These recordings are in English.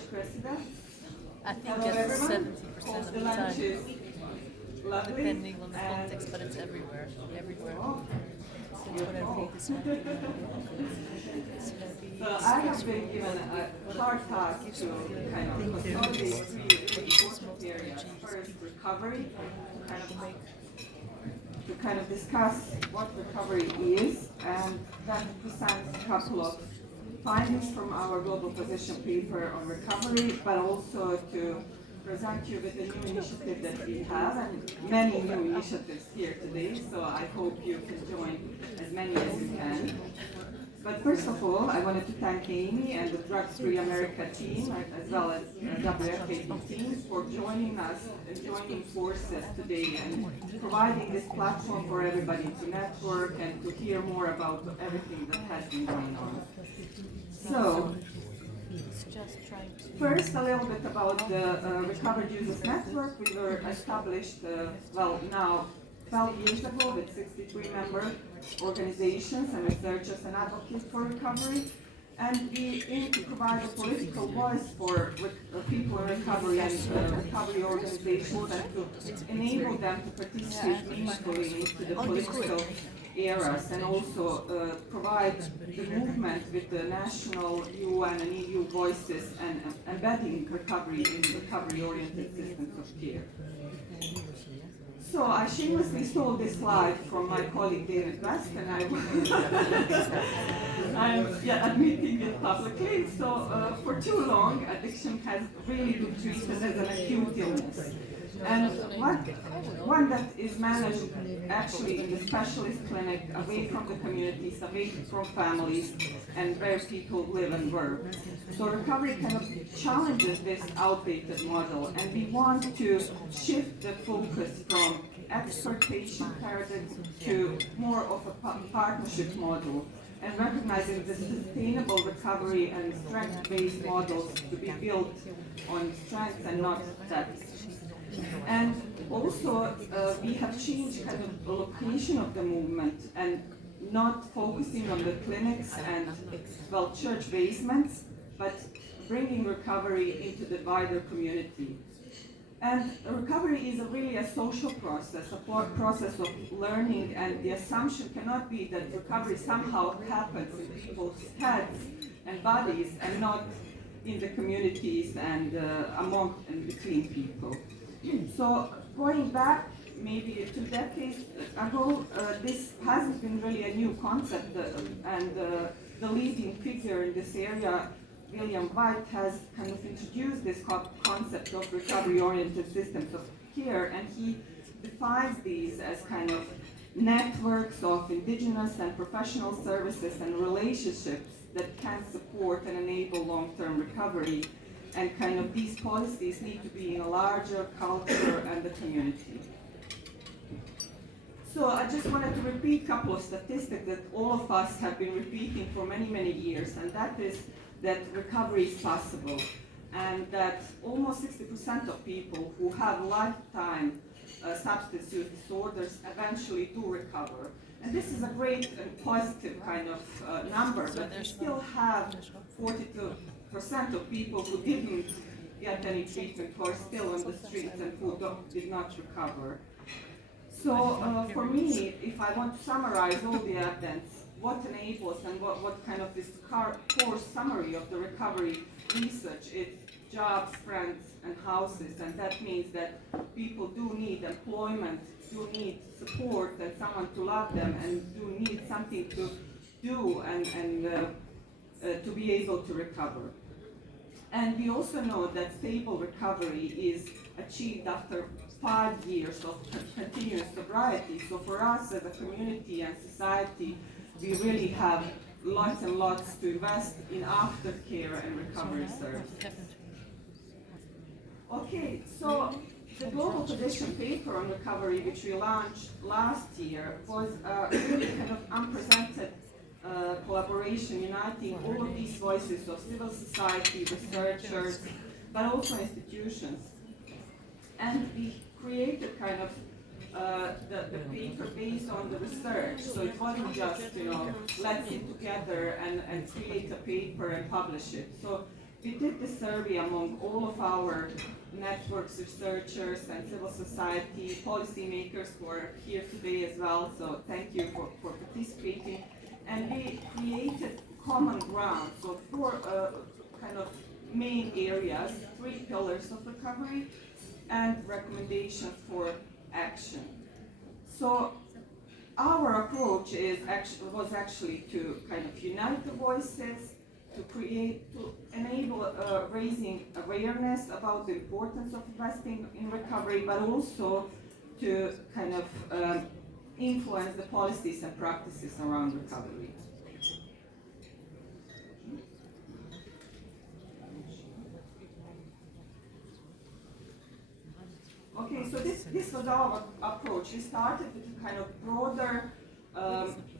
much, Cressida. I think Hello, it's everyone. 70% Hope of the the lunch time, is lovely. depending on the and context, but it's everywhere. Everywhere. Oh, So you're whatever cold. you decide. It's happy, So it's I have stressful, been given a hard task to kind of consolidate three important areas. First, recovery, to kind of discuss what recovery is, and that presents a couple of findings from our global position paper on recovery, but also to present you with a new initiative that we have, and many new initiatives here today, so I hope you can join as many as you can. But first of all, I wanted to thank Amy and the Drug Free America team, as well as WFAP team, for joining us and joining forces today and providing this platform for everybody to network and to hear more about everything that has been going on. So, first, a little bit about the Recovered Users Network. We were established, now 12 years ago with 63 member organizations and researchers and advocates for recovery. And we aim to provide a political voice for people in recovery and recovery organizations, and to enable them to participate meaningfully into the political eras, and also provide the movement with the national UN and EU voices and embedding recovery in recovery-oriented systems of care. So I shamelessly stole this slide from my colleague David West, and I'm admitting it publicly. So for too long, addiction has really been treated as an acute illness. And one that is managed actually in the specialist clinic, away from the communities, away from families, and where people live and work. So recovery kind of challenges this outdated model, and we want to shift the focus from expert-patient paradigm to more of a partnership model, and recognizing the sustainable recovery and strength-based models to be built on strength and not depth. And also, we have changed kind of the location of the movement and not focusing on the clinics and, church basements, but bringing recovery into the wider community. And recovery is really a social process, a process of learning, and the assumption cannot be that recovery somehow happens in people's heads and bodies and not in the communities and among and between people. So going back maybe 2 decades ago, this hasn't been really a new concept, and the leading figure in this area, William White, has kind of introduced this concept of recovery-oriented systems of care, and he defines these as kind of networks of indigenous and professional services and relationships that can support and enable long-term recovery. And kind of these policies need to be in a larger culture and the community. So I just wanted to repeat a couple of statistics that all of us have been repeating for many, many years, and that is that recovery is possible, and that almost 60% of people who have lifetime substance use disorders eventually do recover. And this is a great and positive kind of number, but we still have 42% of people who didn't get any treatment, who are still on the streets and who did not recover. So for me, if I want to summarize all the evidence, what enables and what kind of this core summary of the recovery research is jobs, friends, and houses, and that means that people do need employment, do need support and someone to love them, and do need something to do and to be able to recover. And we also know that stable recovery is achieved after 5 years of continuous sobriety. So for us as a community and society, we really have lots and lots to invest in aftercare and recovery services. Okay, so the global position paper on recovery, which we launched last year, was a really kind of unprecedented collaboration uniting all of these voices of civil society, researchers, but also institutions. And we created kind of the paper based on the research. So it wasn't just, let's get together and create a paper and publish it. So we did the survey among all of our networks, researchers, and civil society, policymakers who are here today as well, so thank you for participating. And we created common ground, so four kind of main areas, 3 pillars of recovery, and recommendations for action. So our approach was actually to kind of unite the voices, to enable raising awareness about the importance of investing in recovery, but also to kind of influence the policies and practices around recovery. Okay, so this was our approach. We started with a kind of broader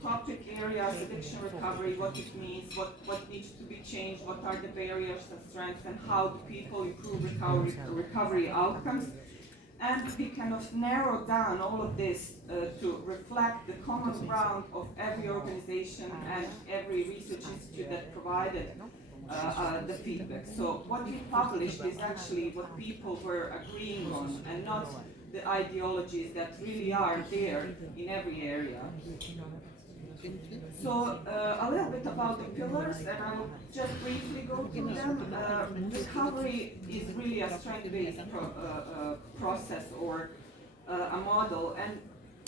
topic areas, addiction recovery, what it means, what needs to be changed, what are the barriers and strengths, and how do people improve recovery outcomes. And we kind of narrowed down all of this to reflect the common ground of every organization and every research institute that provided the feedback. So what we published is actually what people were agreeing on, and not the ideologies that really are there in every area. So a little bit about the pillars, and I will just briefly go through them. Recovery is really a strength-based process or a model, and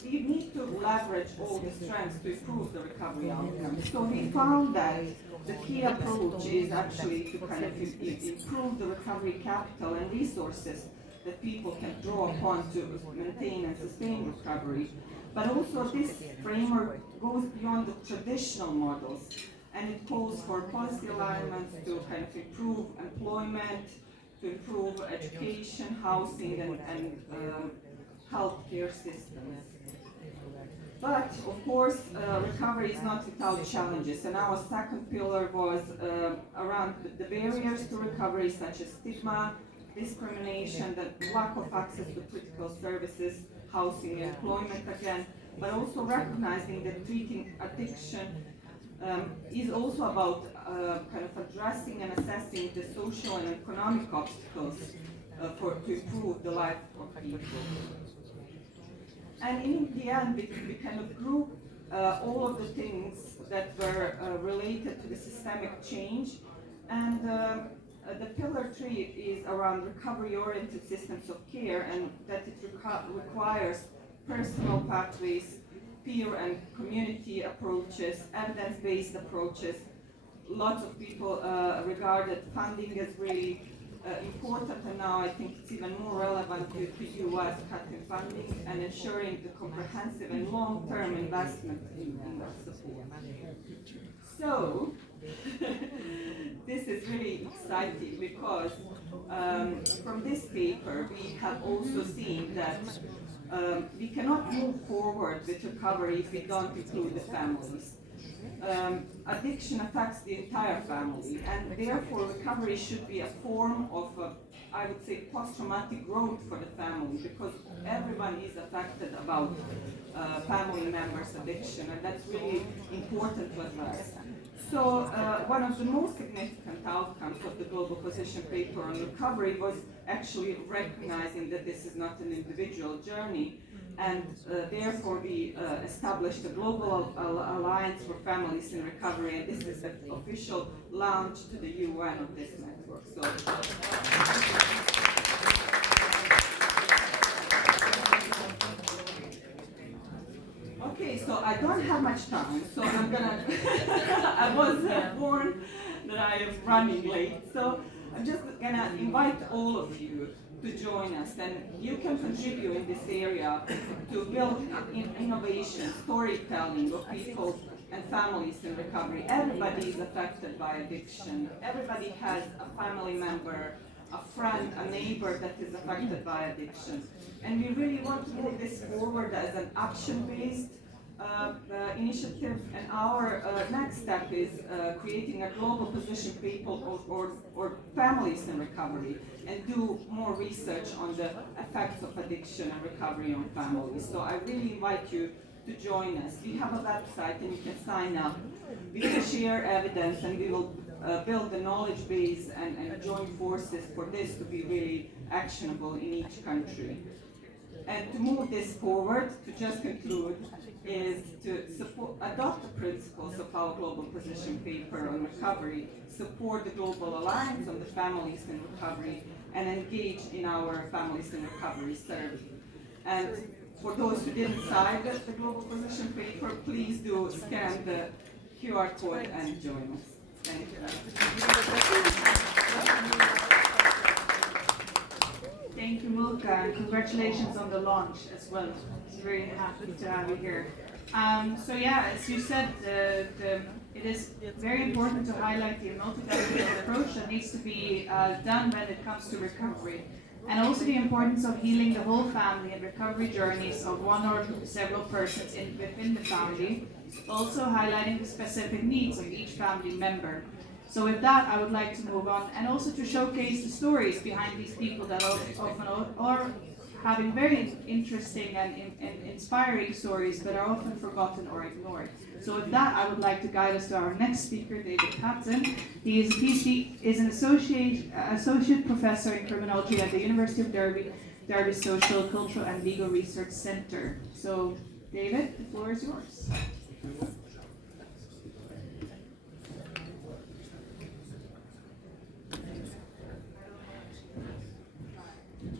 we need to leverage all the strengths to improve the recovery outcomes. So we found that the key approach is actually to kind of improve the recovery capital and resources that people can draw upon to maintain and sustain recovery. But also this framework goes beyond the traditional models, and it calls for policy alignments to kind of improve employment, to improve education, housing, and healthcare systems. But of course, recovery is not without challenges, and our second pillar was around the barriers to recovery, such as stigma, discrimination, the lack of access to critical services, housing, employment again, but also recognizing that treating addiction is also about kind of addressing and assessing the social and economic obstacles to improve the life of people. And in the end, we kind of group all of the things that were related to the systemic change, and the pillar 3 is around recovery-oriented systems of care, and that it requires personal pathways, peer and community approaches, evidence-based approaches. Lots of people regarded funding as really important, and now I think it's even more relevant to US cutting funding and ensuring the comprehensive and long-term investment in that support. So, this is really exciting because from this paper we have also seen that we cannot move forward with recovery if we don't include the families. Addiction affects the entire family, and therefore recovery should be a form of, I would say, post-traumatic growth for the family, because everyone is affected about family members' addiction, and that's really important to address. So one of the most significant outcomes of the global position paper on recovery was actually recognizing that this is not an individual journey, and therefore we established a global alliance for families in recovery, and this is the official launch to the UN of this network. So, okay, so I don't have much time, so I'm gonna, I was warned that I am running late, so I'm just gonna invite all of you to join us, and you can contribute in this area to build innovation, storytelling of people and families in recovery. Everybody is affected by addiction. Everybody has a family member, a friend, a neighbor that is affected by addiction. And we really want to move this forward as an action-based initiative, and our next step is creating a global position people or families in recovery, and do more research on the effects of addiction and recovery on families. So I really invite you to join us. We have a website and you can sign up. We can share evidence, and we will build the knowledge base and join forces for this to be really actionable in each country. And to move this forward, to just conclude, is to adopt the principles of our global position paper on recovery, support the global alliance on the families in recovery, and engage in our families in recovery survey. And for those who didn't sign the global position paper, please do scan the QR code and join us. Thank you. Thank you, Mulka, and congratulations on the launch as well. It's very happy to have you here. So yeah, as you said, it is very important to highlight the multidimensional approach that needs to be done when it comes to recovery, and also the importance of healing the whole family and recovery journeys of one or several persons within the family, also highlighting the specific needs of each family member. So with that, I would like to move on and also to showcase the stories behind these people that often are having very interesting and inspiring stories that are often forgotten or ignored. So with that, I would like to guide us to our next speaker, David Patton. He is a PhD, is an associate professor in criminology at the University of Derby Social, Cultural and Legal Research Center. So David, the floor is yours.